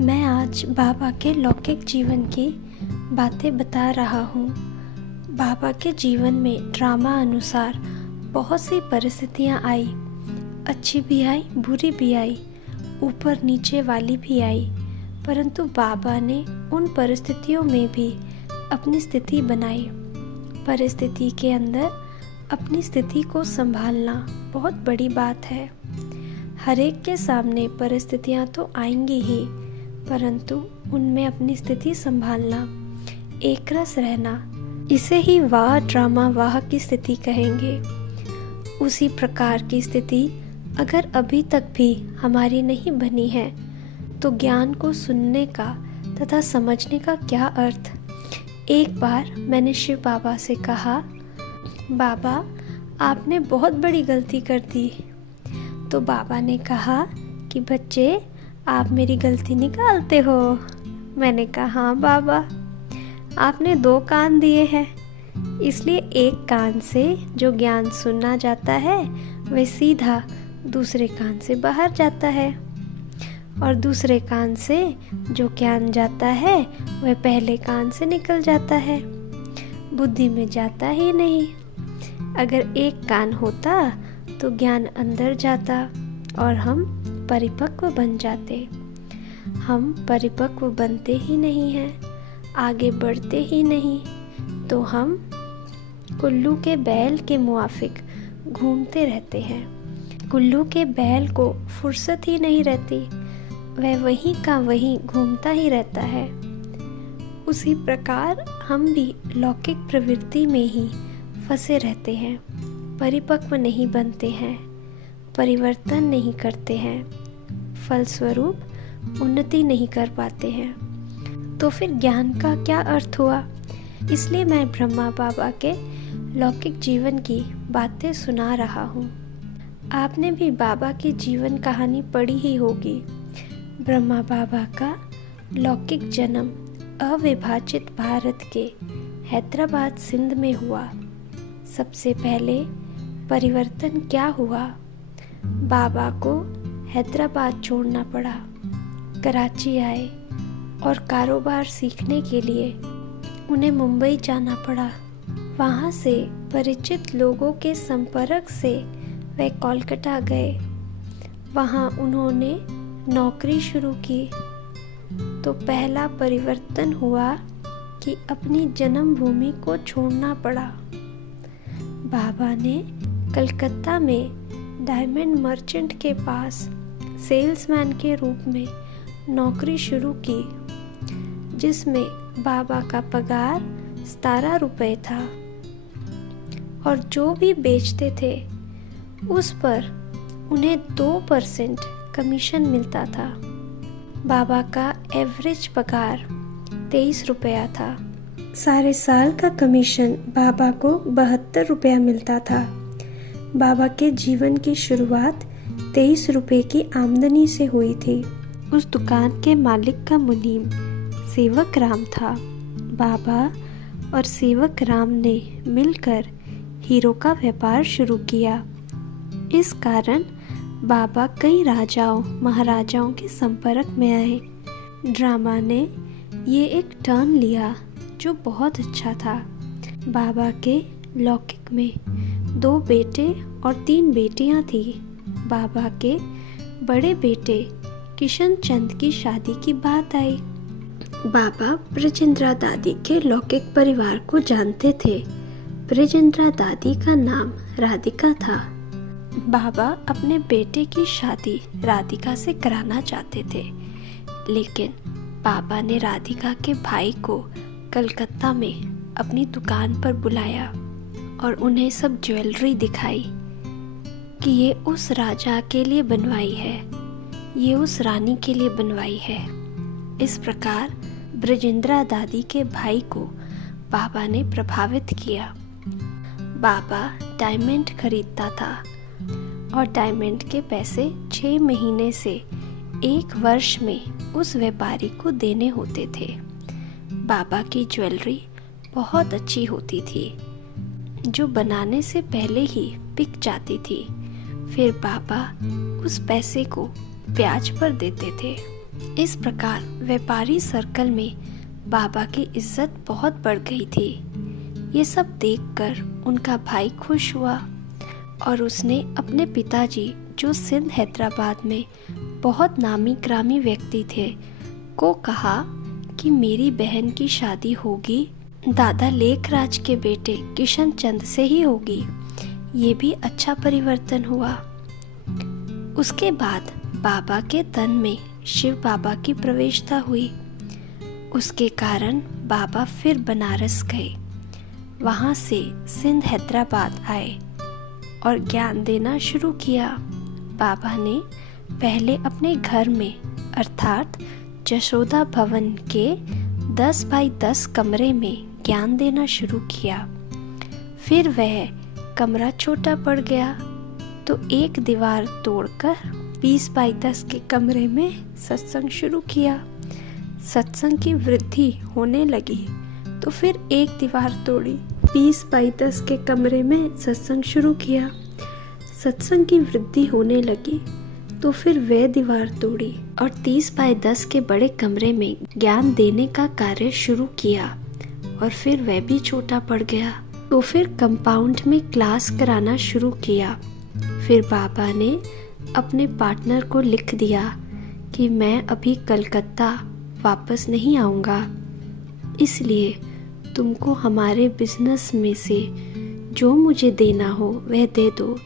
मैं आज बाबा के लौकिक जीवन की बातें बता रहा हूँ। बाबा के जीवन में ड्रामा अनुसार बहुत सी परिस्थितियाँ आई, अच्छी भी आई, बुरी भी आई, ऊपर नीचे वाली भी आई, परंतु बाबा ने उन परिस्थितियों में भी अपनी स्थिति बनाई। परिस्थिति के अंदर अपनी स्थिति को संभालना बहुत बड़ी बात है। हर एक के सामने परिस्थितियाँ तो आएंगी ही, परंतु उनमें अपनी स्थिति संभालना, एक रस रहना, इसे ही वाह ड्रामा वाह की स्थिति कहेंगे। उसी प्रकार की स्थिति अगर अभी तक भी हमारी नहीं बनी है तो ज्ञान को सुनने का तथा समझने का क्या अर्थ। एक बार मैंने शिव बाबा से कहा, बाबा आपने बहुत बड़ी गलती कर दी। तो बाबा ने कहा कि बच्चे आप मेरी गलती निकालते हो। मैंने कहा हाँ बाबा, आपने 2 कान दिए हैं, इसलिए एक कान से जो ज्ञान सुनना जाता है वह सीधा दूसरे कान से बाहर जाता है, और दूसरे कान से जो ज्ञान जाता है वह पहले कान से निकल जाता है, बुद्धि में जाता ही नहीं। अगर एक कान होता तो ज्ञान अंदर जाता और हम परिपक्व बन जाते। हम परिपक्व बनते ही नहीं हैं, आगे बढ़ते ही नहीं, तो हम कुल्लू के बैल के मुआफिक घूमते रहते हैं। कुल्लू के बैल को फुर्सत ही नहीं रहती, वह वहीं का वहीं घूमता ही रहता है। उसी प्रकार हम भी लौकिक प्रवृत्ति में ही फंसे रहते हैं, परिपक्व नहीं बनते हैं, परिवर्तन नहीं करते हैं, फलस्वरूप उन्नति नहीं कर पाते हैं। तो फिर ज्ञान का क्या अर्थ हुआ। इसलिए मैं ब्रह्मा बाबा के लौकिक जीवन की बातें सुना रहा हूँ। आपने भी बाबा की जीवन कहानी पढ़ी ही होगी। ब्रह्मा बाबा का लौकिक जन्म अविभाजित भारत के हैदराबाद सिंध में हुआ। सबसे पहले परिवर्तन क्या हुआ, बाबा को हैदराबाद छोड़ना पड़ा, कराची आए और कारोबार सीखने के लिए उन्हें मुंबई जाना पड़ा। वहाँ से परिचित लोगों के संपर्क से वे कोलकाता गए। वहाँ उन्होंने नौकरी शुरू की। तो पहला परिवर्तन हुआ कि अपनी जन्मभूमि को छोड़ना पड़ा। बाबा ने कलकत्ता में डायमंड मर्चेंट के पास सेल्समैन के रूप में नौकरी शुरू की, जिसमें बाबा का पगार 17 रुपये था, और जो भी बेचते थे उस पर उन्हें 2% कमीशन मिलता था। बाबा का एवरेज पगार 23 रुपया था। सारे साल का कमीशन बाबा को 72 रुपया मिलता था। बाबा के जीवन की शुरुआत 23 रुपये की आमदनी से हुई थी। उस दुकान के मालिक का मुनीम सेवक राम था। बाबा और सेवक राम ने मिलकर हीरो का व्यापार शुरू किया। इस कारण बाबा कई राजाओं महाराजाओं के संपर्क में आए। ड्रामा ने ये एक टर्न लिया जो बहुत अच्छा था। बाबा के लौकिक में 2 बेटे और 3 बेटियां थी। बाबा के बड़े बेटे किशन चंद की शादी की बात आई। बाबा ब्रजेंद्रा दादी के लौकिक परिवार को जानते थे। ब्रजेंद्रा दादी का नाम राधिका था। बाबा अपने बेटे की शादी राधिका से कराना चाहते थे, लेकिन बाबा ने राधिका के भाई को कलकत्ता में अपनी दुकान पर बुलाया और उन्हें सब ज्वेलरी दिखाई कि ये उस राजा के लिए बनवाई है, ये उस रानी के लिए बनवाई है। इस प्रकार ब्रजेंद्रा दादी के भाई को बाबा ने प्रभावित किया। बाबा डायमंड खरीदता था और डायमंड के पैसे 6 महीने से 1 वर्ष में उस व्यापारी को देने होते थे। बाबा की ज्वेलरी बहुत अच्छी होती थी, जो बनाने से पहले ही बिक जाती थी। फिर बाबा उस पैसे को ब्याज पर देते थे। इस प्रकार व्यापारी सर्कल में बाबा की इज्जत बहुत बढ़ गई थी। ये सब देखकर उनका भाई खुश हुआ और उसने अपने पिताजी, जो सिंध हैदराबाद में बहुत नामी ग्रामी व्यक्ति थे, को कहा कि मेरी बहन की शादी होगी दादा लेखराज के बेटे किशन चंद से ही होगी। ये भी अच्छा परिवर्तन हुआ। उसके बाद बाबा के तन में शिव बाबा की प्रवेशता हुई। उसके कारण बाबा फिर बनारस गए। वहाँ से सिंध हैदराबाद आए और ज्ञान देना शुरू किया। बाबा ने पहले अपने घर में अर्थात जशोदा भवन के 10 बाई 10 कमरे में ज्ञान देना शुरू किया। फिर वह कमरा छोटा पड़ गया तो एक दीवार तोड़कर 20 बाई 10 के कमरे में सत्संग शुरू किया। सत्संग की वृद्धि होने लगी तो फिर एक दीवार तोड़ी, 20 बाई 10 के कमरे में सत्संग शुरू किया। सत्संग की वृद्धि होने लगी तो फिर वह दीवार तोड़ी और 30 बाई 10 के बड़े कमरे में ज्ञान देने का कार्य शुरू किया और फिर वह भी छोटा पड़ गया तो फिर कंपाउंड में क्लास कराना शुरू किया। फिर बाबा ने अपने पार्टनर को लिख दिया कि मैं अभी कलकत्ता वापस नहीं आऊँगा, इसलिए तुमको हमारे बिजनेस में से जो मुझे देना हो वह दे दो